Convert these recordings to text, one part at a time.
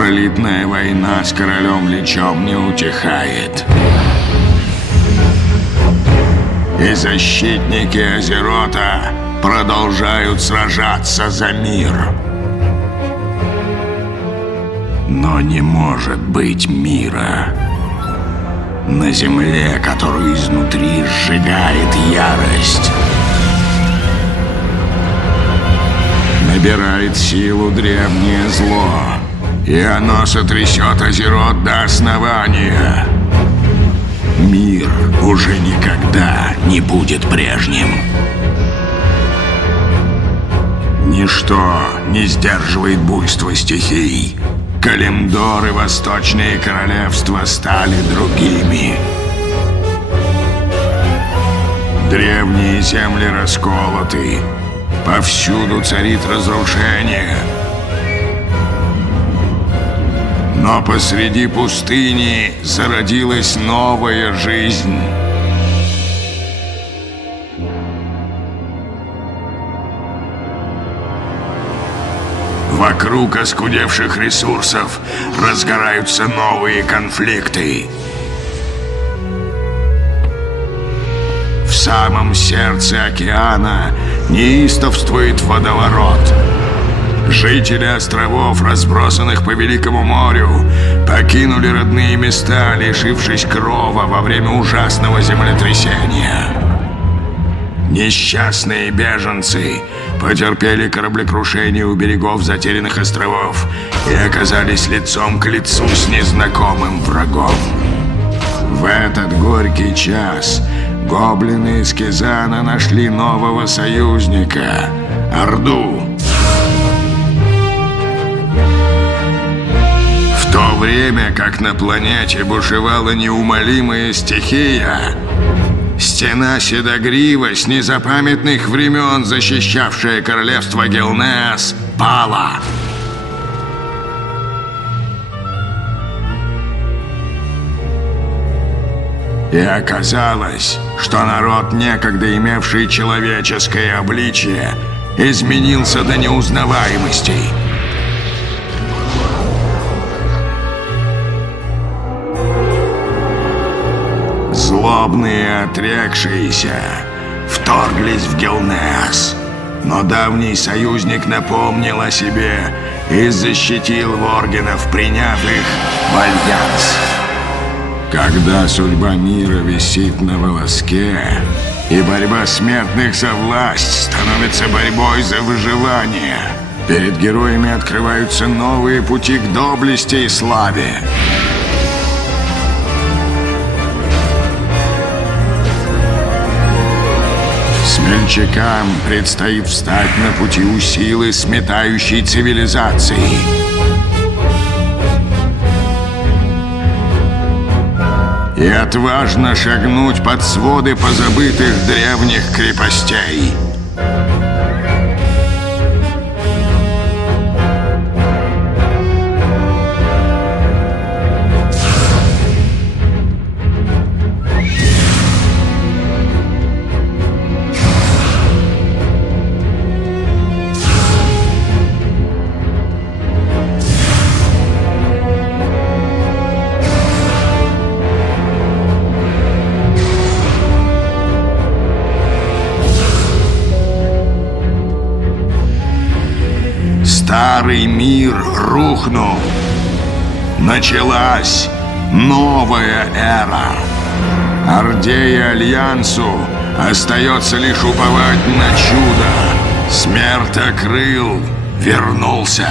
Пролетная война с королем Личом не утихает. И защитники Азерота продолжают сражаться за мир. Но не может быть мира на земле, которую изнутри сжигает ярость. Набирает силу древнее зло, и оно сотрясет Азерот до основания. Мир уже никогда не будет прежним. Ничто не сдерживает буйство стихий. Калимдор и Восточные Королевства стали другими. Древние земли расколоты. Повсюду царит разрушение. Но посреди пустыни зародилась новая жизнь. Вокруг оскудевших ресурсов разгораются новые конфликты. В самом сердце океана неистовствует водоворот. Жители островов, разбросанных по Великому морю, покинули родные места, лишившись крова во время ужасного землетрясения. Несчастные беженцы потерпели кораблекрушение у берегов затерянных островов и оказались лицом к лицу с незнакомым врагом. В этот горький час гоблины из Кезана нашли нового союзника — Орду. В то время как на планете бушевала неумолимая стихия, стена Седогрива, с незапамятных времен защищавшая королевство Гелнеас, пала. И оказалось, что народ, некогда имевший человеческое обличие, изменился до неузнаваемости. Злобные отрекшиеся вторглись в Гелнеас, но давний союзник напомнил о себе и защитил воргенов, приняв их в альянс. Когда судьба мира висит на волоске, и борьба смертных за власть становится борьбой за выживание, перед героями открываются новые пути к доблести и славе. Смельчакам предстоит встать на пути у силы, сметающей цивилизации. И отважно шагнуть под своды позабытых древних крепостей. Старый мир рухнул. Началась новая эра. Орде и Альянсу остается лишь уповать на чудо. Смертокрыл вернулся.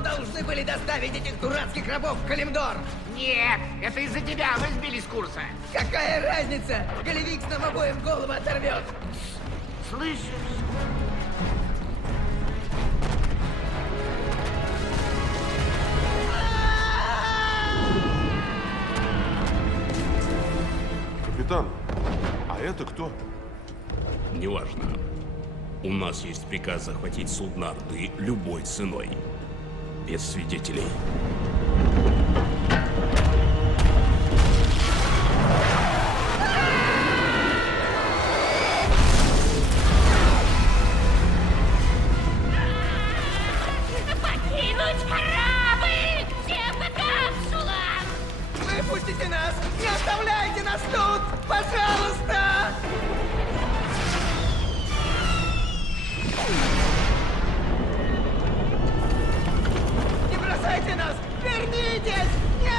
должны были доставить этих дурацких рабов в Калимдор. Нет, это из-за тебя мы сбили с курса. Какая разница? Голевикс нам обоим голову оторвет. Слышишь? Капитан, а это кто? Неважно. У нас есть приказ захватить судно Орды любой ценой. Без свидетелей. Покинуть корабль! Всем по капсулам! Выпустите нас! Не оставляйте нас тут! Пожалуйста! Не бросайте нас! Вернитесь! Нет!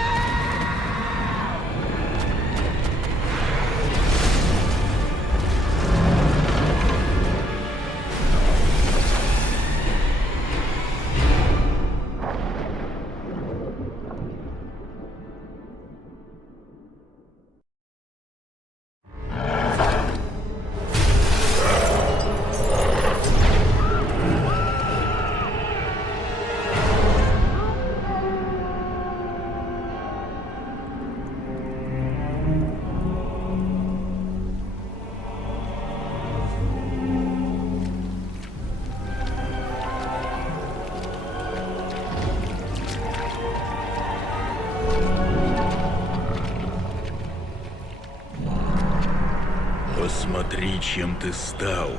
Посмотри, чем ты стал.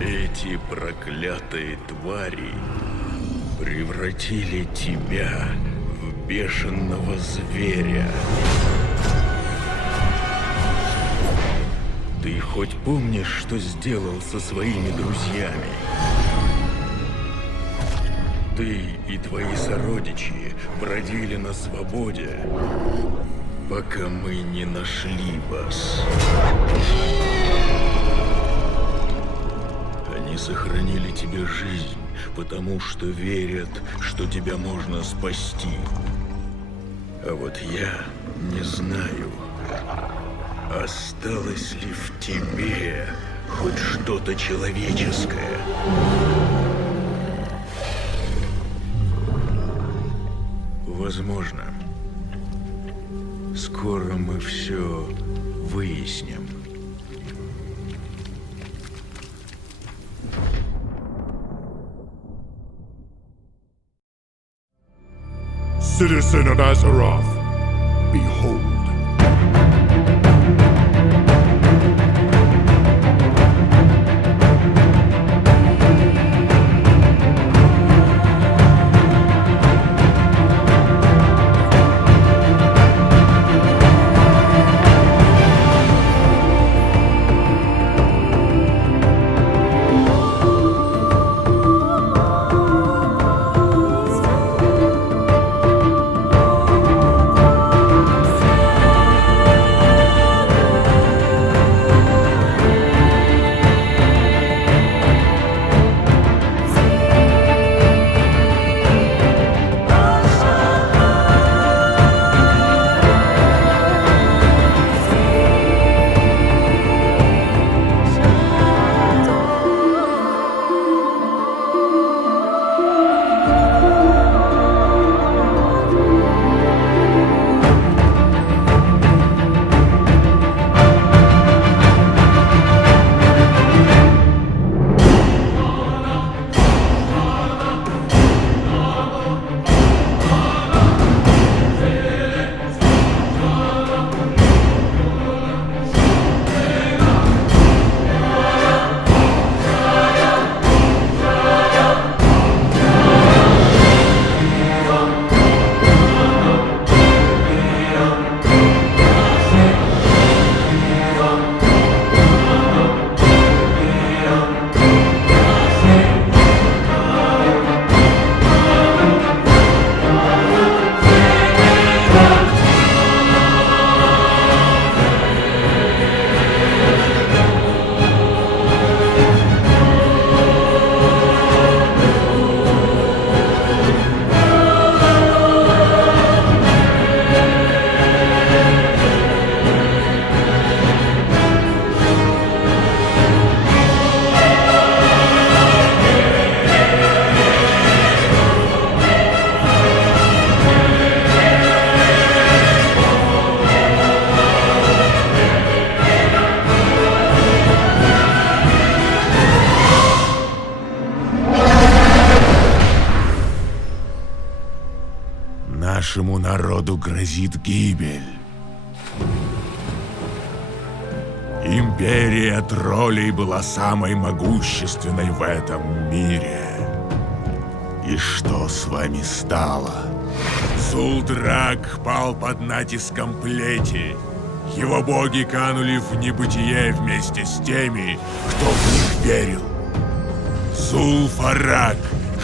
Эти проклятые твари превратили тебя в бешеного зверя. Ты хоть помнишь, что сделал со своими друзьями? Ты и твои сородичи бродили на свободе, пока мы не нашли вас. Они сохранили тебе жизнь, потому что верят, что тебя можно спасти. А вот я не знаю, осталось ли в тебе хоть что-то человеческое. Возможно. Скоро мы все выясним. Citizen of Azerot, behold. Этому народу грозит гибель. Империя троллей была самой могущественной в этом мире. И что с вами стало? Зулдрак пал под натиском плети. Его боги канули в небытие вместе с теми, кто в них верил. Зулфарак,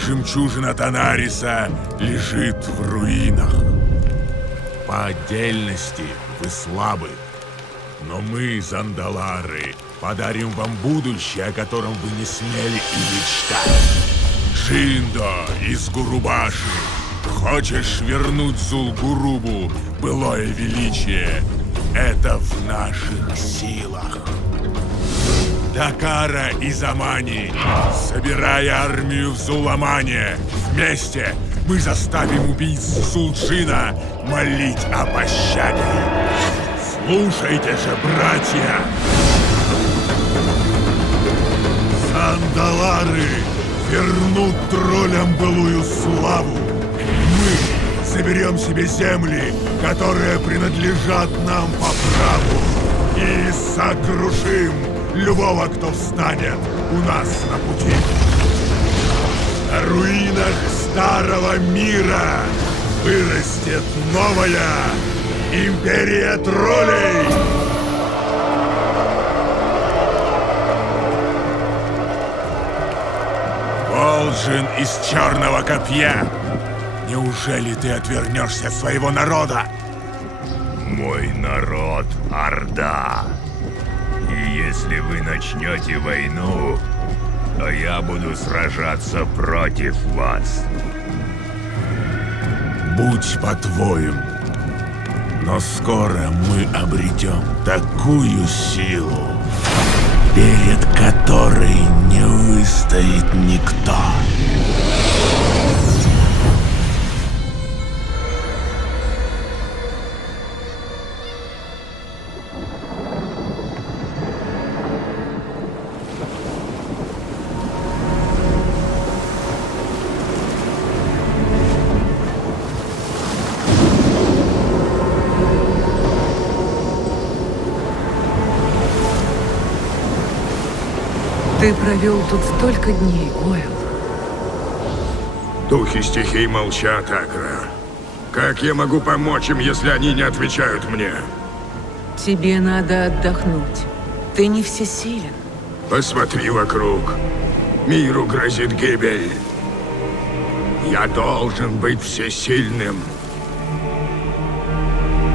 жемчужина Танариса, лежит в руинах. По отдельности вы слабы, но мы, Зандалары, подарим вам будущее, о котором вы не смели и мечтать. Джиндо из Гурубаши, хочешь вернуть Зулгурубу былое величие? Это в наших силах. Дакара и Замани, собирая армию в Зуламане, вместе мы заставим убийц Сулджина молить о пощаде. Слушайте же, братья! Сандалары вернут троллям былую славу. Мы заберем себе земли, которые принадлежат нам по праву, и сокрушим любого, кто встанет у нас на пути. На руинах старого мира вырастет новая империя троллей! Волжин из Черного Копья! Неужели ты отвернешься от своего народа? Мой народ — Орда. И если вы начнете войну, то я буду сражаться против вас. Будь по-твоему. Но скоро мы обретем такую силу, перед которой не выстоит никто. Ты провел тут столько дней, Гойл. Духи стихий молчат, Акра. Как я могу помочь им, если они не отвечают мне? Тебе надо отдохнуть. Ты не всесилен. Посмотри вокруг. Миру грозит гибель. Я должен быть всесильным.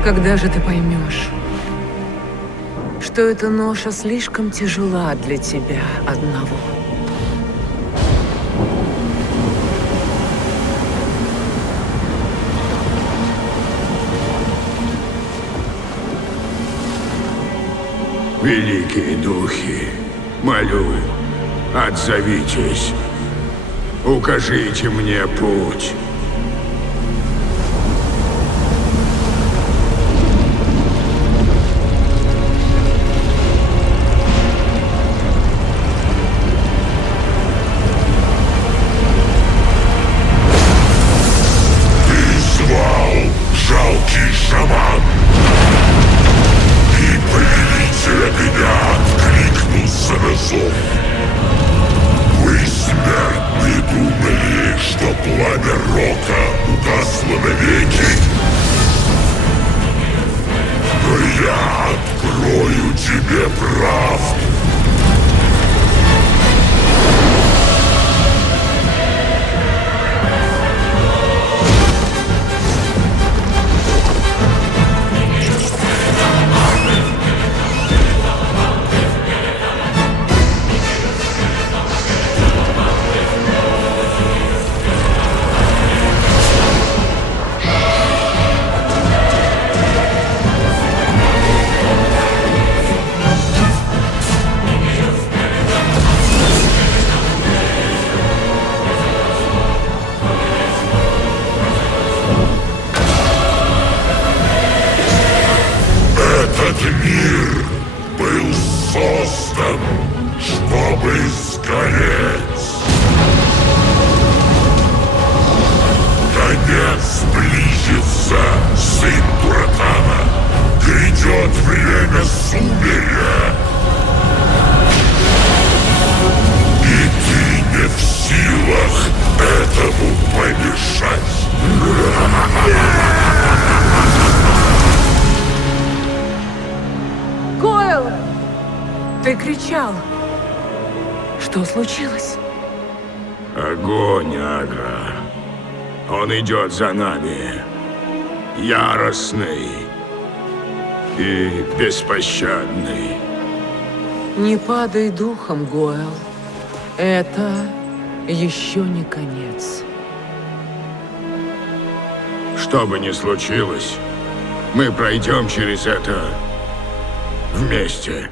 Когда же ты поймешь, что эта ноша слишком тяжела для тебя одного? Великие духи, молю, отзовитесь. Укажите мне путь. Вы, смертные, думали, что пламя Ты кричал. Что случилось? Огонь, Агра. Он идет за нами. Яростный и беспощадный. Не падай духом, Гоэл. Это еще не конец. Что бы ни случилось, мы пройдем через это вместе.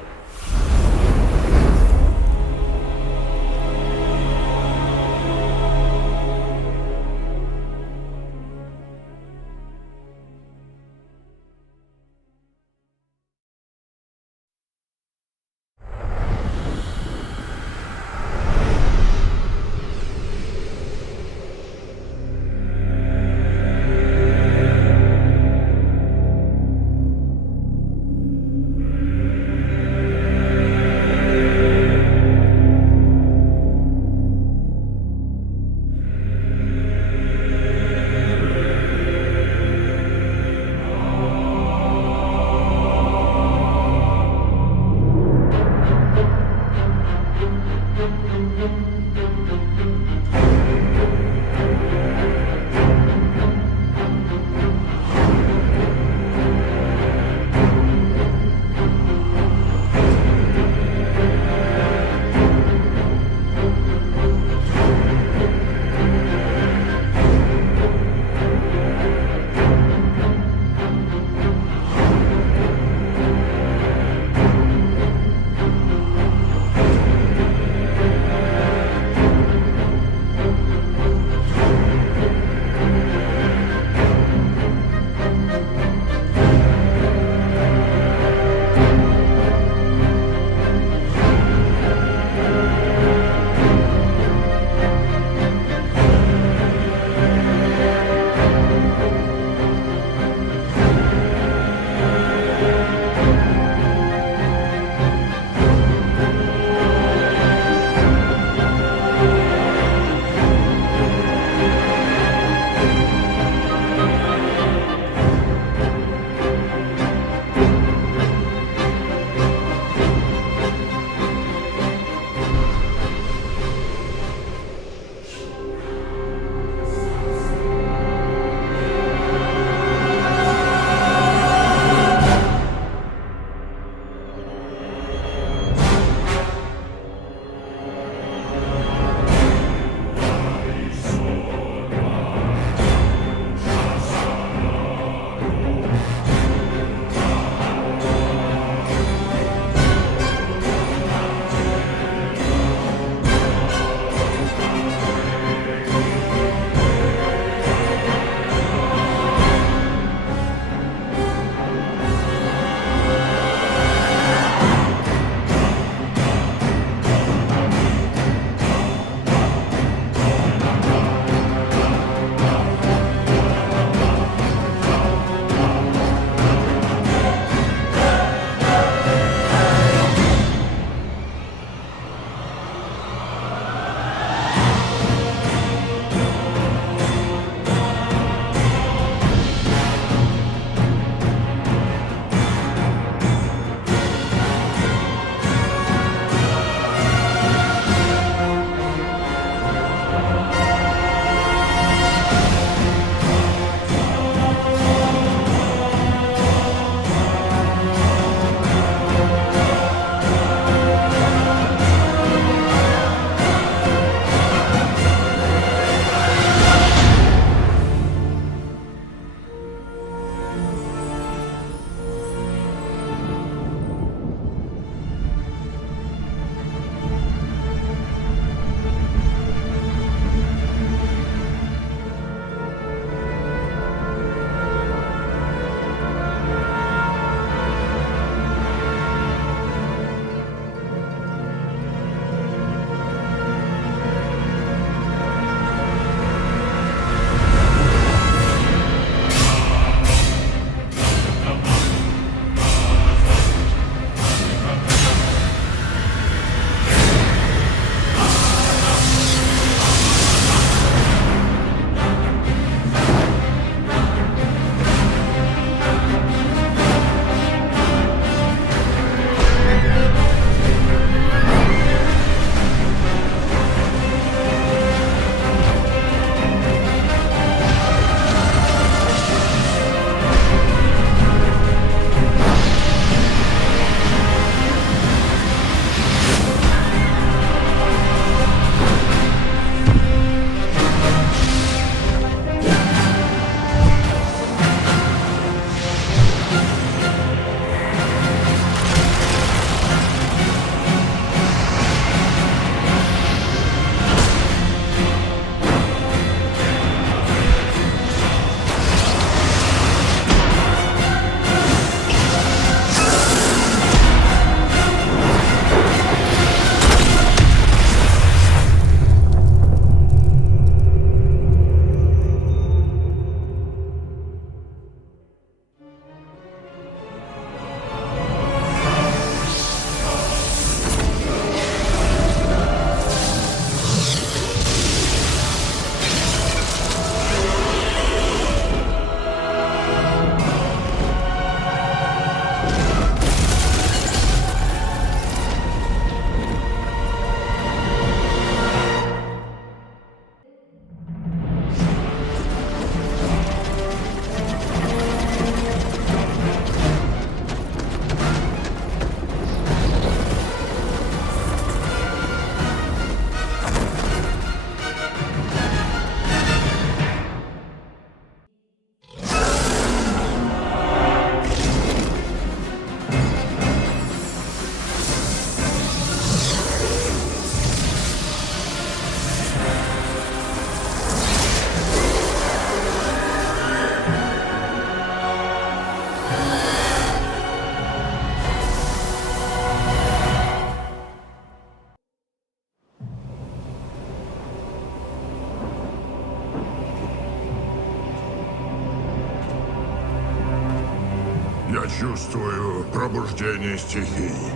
Я чувствую пробуждение стихий.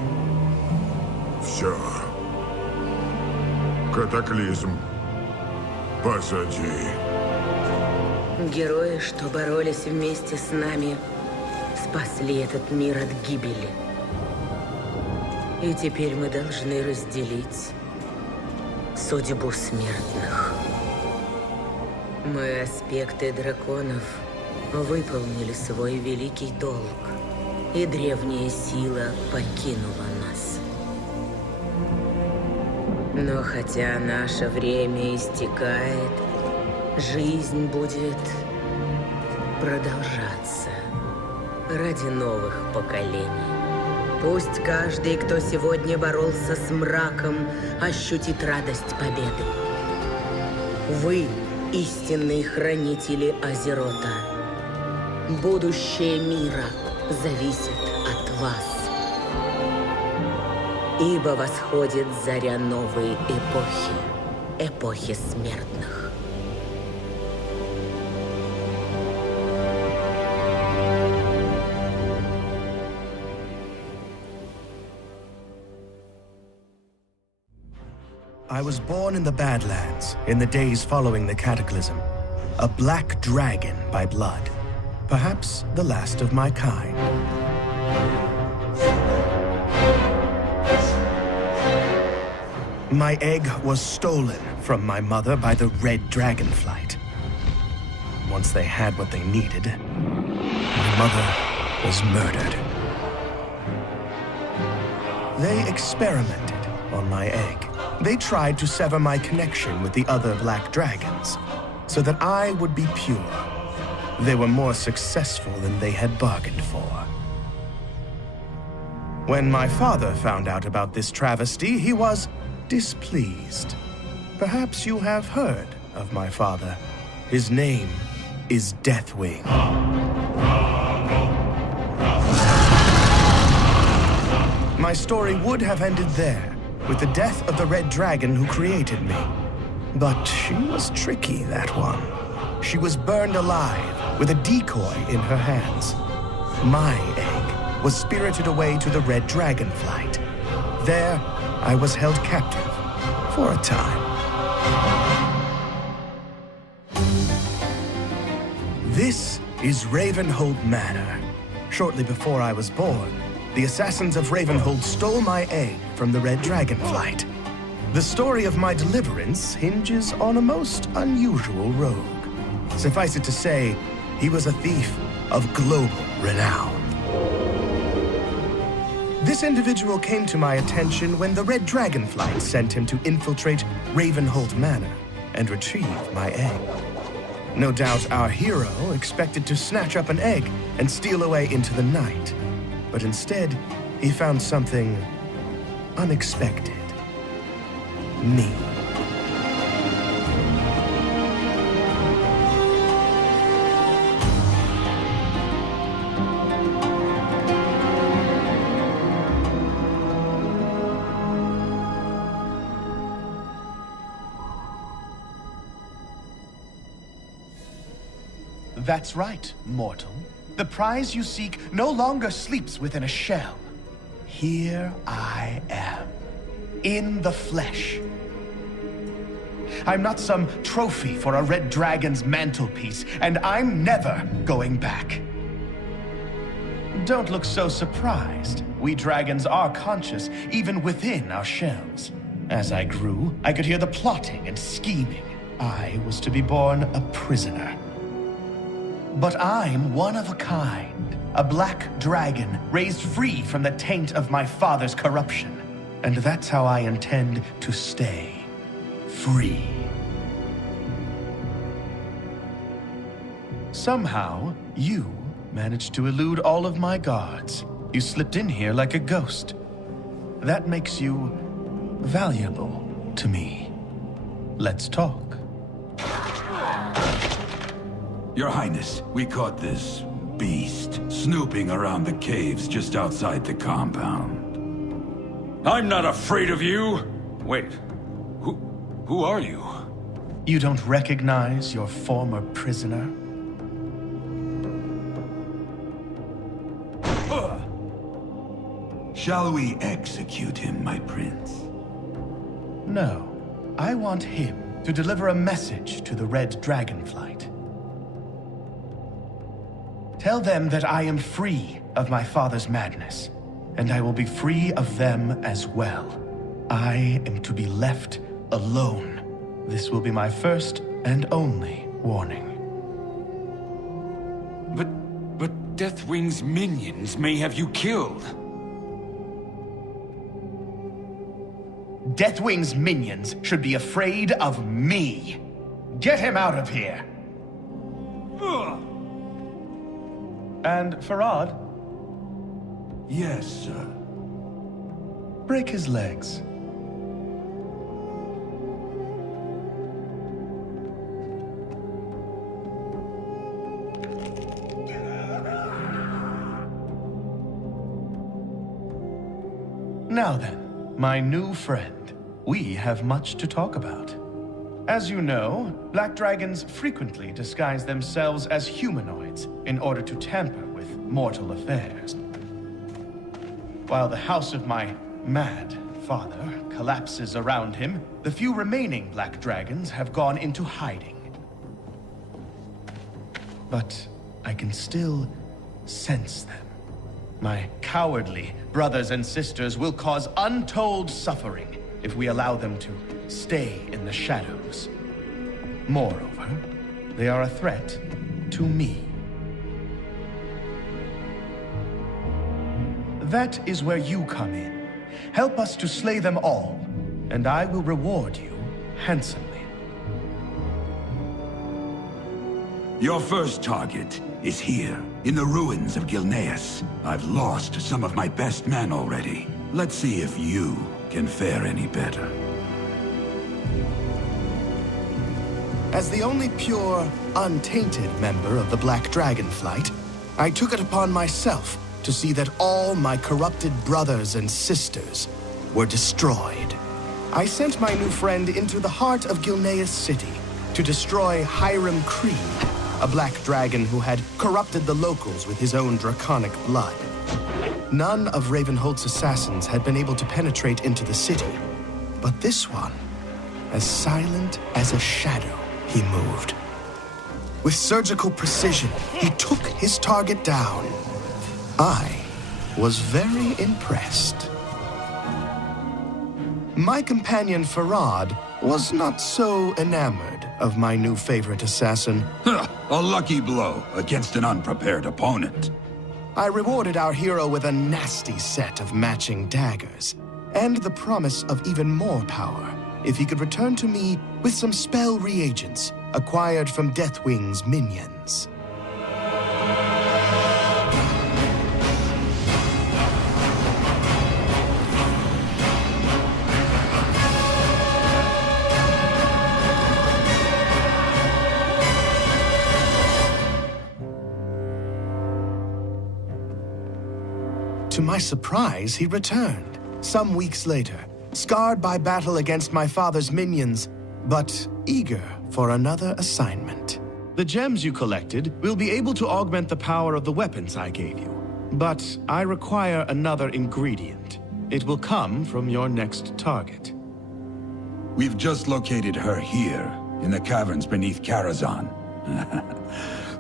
Все. Катаклизм позади. Герои, что боролись вместе с нами, спасли этот мир от гибели. И теперь мы должны разделить судьбу смертных. Мы, аспекты драконов, выполнили свой великий долг, и древняя сила покинула нас. Но хотя наше время истекает, жизнь будет продолжаться ради новых поколений. Пусть каждый, кто сегодня боролся с мраком, ощутит радость победы. Вы — истинные хранители Азерота. Будущее мира зависит от вас. Ибо восходит заря новой эпохи, эпохи смертных. I was born in the Badlands in the days following the Cataclysm. A black dragon by blood. Perhaps the last of my kind. My egg was stolen from my mother by the red dragonflight. Once they had what they needed, my mother was murdered. They experimented on my egg. They tried to sever my connection with the other black dragons, so that I would be pure. They were more successful than they had bargained for. When my father found out about this travesty, he was displeased. Perhaps you have heard of my father. His name is Deathwing. My story would have ended there, with the death of the red dragon who created me. But she was tricky, that one. She was burned alive with a decoy in her hands. My egg was spirited away to the red dragon flight. There, I was held captive for a time. This is Ravenhold Manor. Shortly before I was born, the assassins of Ravenhold stole my egg from the red dragon flight. The story of my deliverance hinges on a most unusual rogue. Suffice it to say, he was a thief of global renown. This individual came to my attention when the red dragonflight sent him to infiltrate Ravenhold Manor and retrieve my egg. No doubt our hero expected to snatch up an egg and steal away into the night. But instead, he found something unexpected. Me. That's right, mortal. The prize you seek no longer sleeps within a shell. Here I am, in the flesh. I'm not some trophy for a red dragon's mantelpiece, and I'm never going back. Don't look so surprised. We dragons are conscious, even within our shells. As I grew, I could hear the plotting and scheming. I was to be born a prisoner. But I'm one of a kind. A black dragon raised free from the taint of my father's corruption. And that's how I intend to stay. Free. Somehow, you managed to elude all of my guards. You slipped in here like a ghost. That makes you valuable to me. Let's talk. Your Highness, we caught this beast snooping around the caves just outside the compound. I'm not afraid of you! Wait, who are you? You don't recognize your former prisoner? Shall we execute him, my prince? No. I want him to deliver a message to the Red Dragonflight. Tell them that I am free of my father's madness, and I will be free of them as well. I am to be left alone. This will be my first and only warning. But Deathwing's minions may have you killed. Deathwing's minions should be afraid of me. Get him out of here. And Farad? Yes, sir. Break his legs. Now then, my new friend, we have much to talk about. As you know, black dragons frequently disguise themselves as humanoids in order to tamper with mortal affairs. While the house of my mad father collapses around him, the few remaining black dragons have gone into hiding. But I can still sense them. My cowardly brothers and sisters will cause untold suffering if we allow them to stay in the shadows. Moreover, they are a threat to me. That is where you come in. Help us to slay them all, and I will reward you handsomely. Your first target is here, in the ruins of Gilneas. I've lost some of my best men already. Let's see if you can fare any better. As the only pure, untainted member of the Black Dragonflight, I took it upon myself to see that all my corrupted brothers and sisters were destroyed. I sent my new friend into the heart of Gilneas City to destroy Hiram Creed, a black dragon who had corrupted the locals with his own draconic blood. None of Ravenholt's assassins had been able to penetrate into the city, but this one, as silent as a shadow, he moved. With surgical precision, he took his target down. I was very impressed. My companion Farad was not so enamored of my new favorite assassin. A lucky blow against an unprepared opponent. I rewarded our hero with a nasty set of matching daggers, and the promise of even more power if he could return to me with some spell reagents acquired from Deathwing's minions. To my surprise, he returned, some weeks later, scarred by battle against my father's minions, but eager for another assignment. The gems you collected will be able to augment the power of the weapons I gave you, but I require another ingredient. It will come from your next target. We've just located her here, in the caverns beneath Karazhan.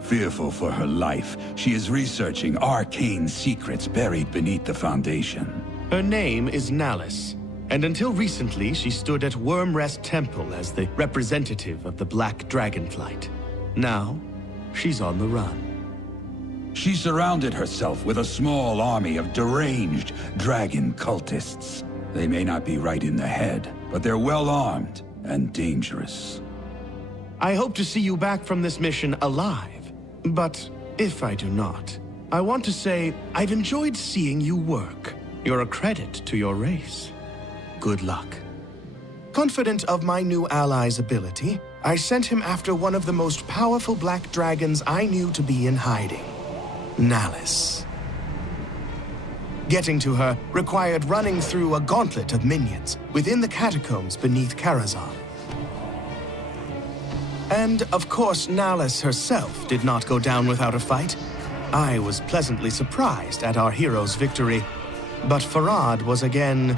Fearful for her life, she is researching arcane secrets buried beneath the Foundation. Her name is Nalis, and until recently she stood at Wormrest Temple as the representative of the Black Dragonflight. Now, she's on the run. She surrounded herself with a small army of deranged dragon cultists. They may not be right in the head, but they're well armed and dangerous. I hope to see you back from this mission alive. But if I do not, I want to say I've enjoyed seeing you work. You're a credit to your race. Good luck. Confident of my new ally's ability, I sent him after one of the most powerful black dragons I knew to be in hiding, Nalis. Getting to her required running through a gauntlet of minions within the catacombs beneath Karazhan. And, of course, Nalis herself did not go down without a fight. I was pleasantly surprised at our hero's victory, But Farad was again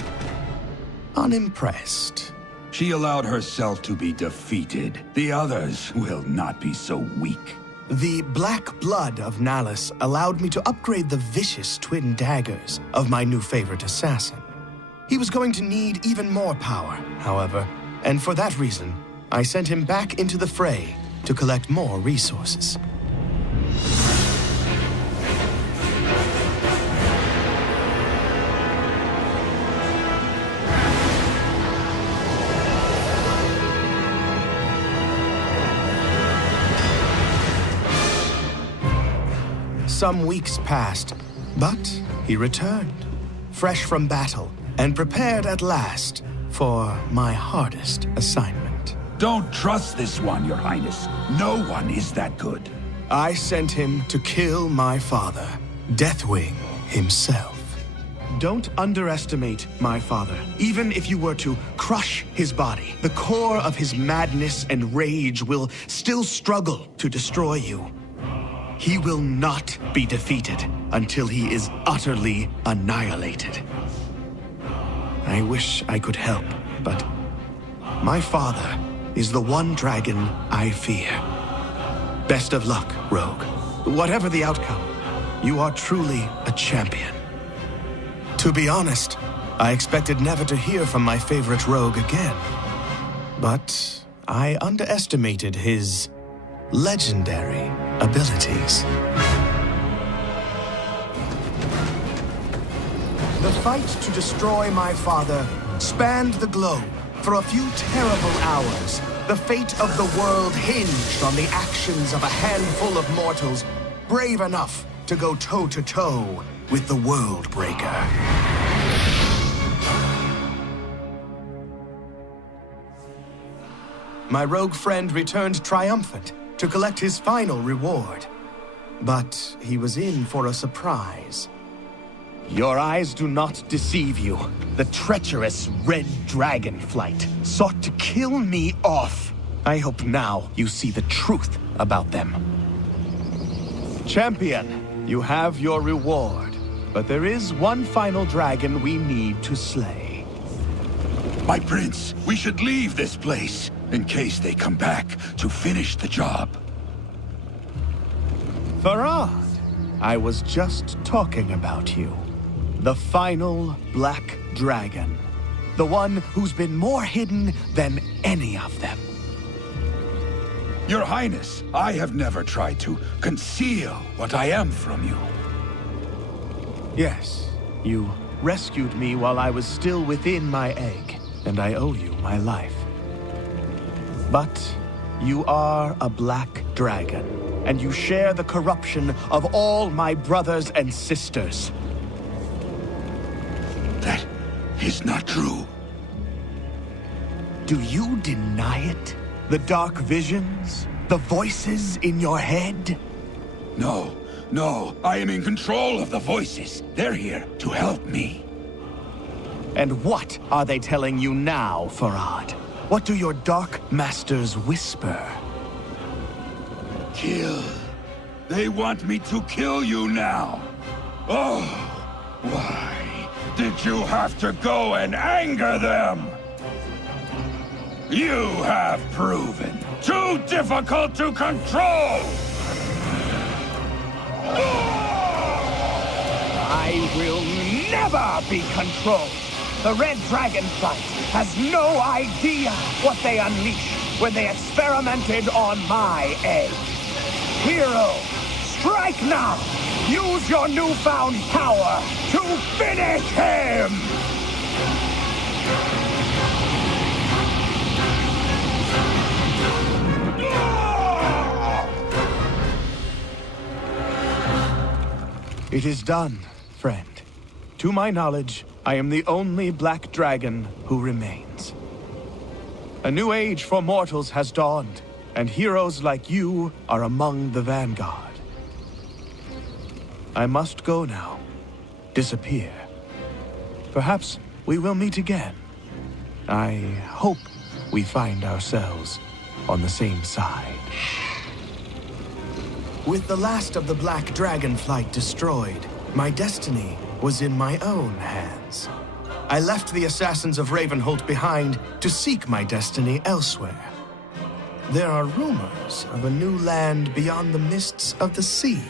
unimpressed. She allowed herself to be defeated. The others will not be so weak. The black blood of Nalus allowed me to upgrade the vicious twin daggers of my new favorite assassin. He was going to need even more power, however, and for that reason, I sent him back into the fray to collect more resources. Some weeks passed, but he returned, fresh from battle, and prepared at last for my hardest assignment. Don't trust this one, Your Highness. No one is that good. I sent him to kill my father, Deathwing himself. Don't underestimate my father. Even if you were to crush his body, the core of his madness and rage will still struggle to destroy you. He will not be defeated until he is utterly annihilated. I wish I could help, but my father is the one dragon I fear. Best of luck, Rogue. Whatever the outcome, you are truly a champion. To be honest, I expected never to hear from my favorite rogue again. But I underestimated his legendary abilities. The fight to destroy my father spanned the globe for a few terrible hours. The fate of the world hinged on the actions of a handful of mortals brave enough to go toe-to-toe with the World Breaker. My rogue friend returned triumphant to collect his final reward. But he was in for a surprise. Your eyes do not deceive you. The treacherous Red Dragon Flight sought to kill me off. I hope now you see the truth about them. Champion, you have your reward. But there is one final dragon we need to slay. My prince, we should leave this place in case they come back to finish the job. Farad, I was just talking about you. The final Black Dragon. The one who's been more hidden than any of them. Your Highness, I have never tried to conceal what I am from you. Yes, you rescued me while I was still within my egg, and I owe you my life. But you are a black dragon, and you share the corruption of all my brothers and sisters. That is not true. Do you deny it? The dark visions? The voices in your head? No, no, I am in control of the voices. They're here to help me. And what are they telling you now, Farad? What do your dark masters whisper? Kill. They want me to kill you now. Oh, why did you have to go and anger them? You have proven too difficult to control! I will never be controlled! The Red Dragon Flight has no idea what they unleashed when they experimented on my egg. Hero, strike now! Use your newfound power to finish him! It is done, friend. To my knowledge, I am the only black dragon who remains. A new age for mortals has dawned, and heroes like you are among the vanguard. I must go now. Disappear. Perhaps we will meet again. I hope we find ourselves on the same side. With the last of the Black Dragon Flight destroyed, my destiny was in my own hands. I left the assassins of Ravenholt behind to seek my destiny elsewhere. There are rumors of a new land beyond the mists of the sea.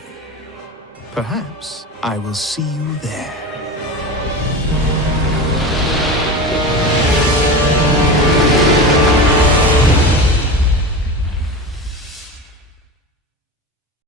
Perhaps I will see you there.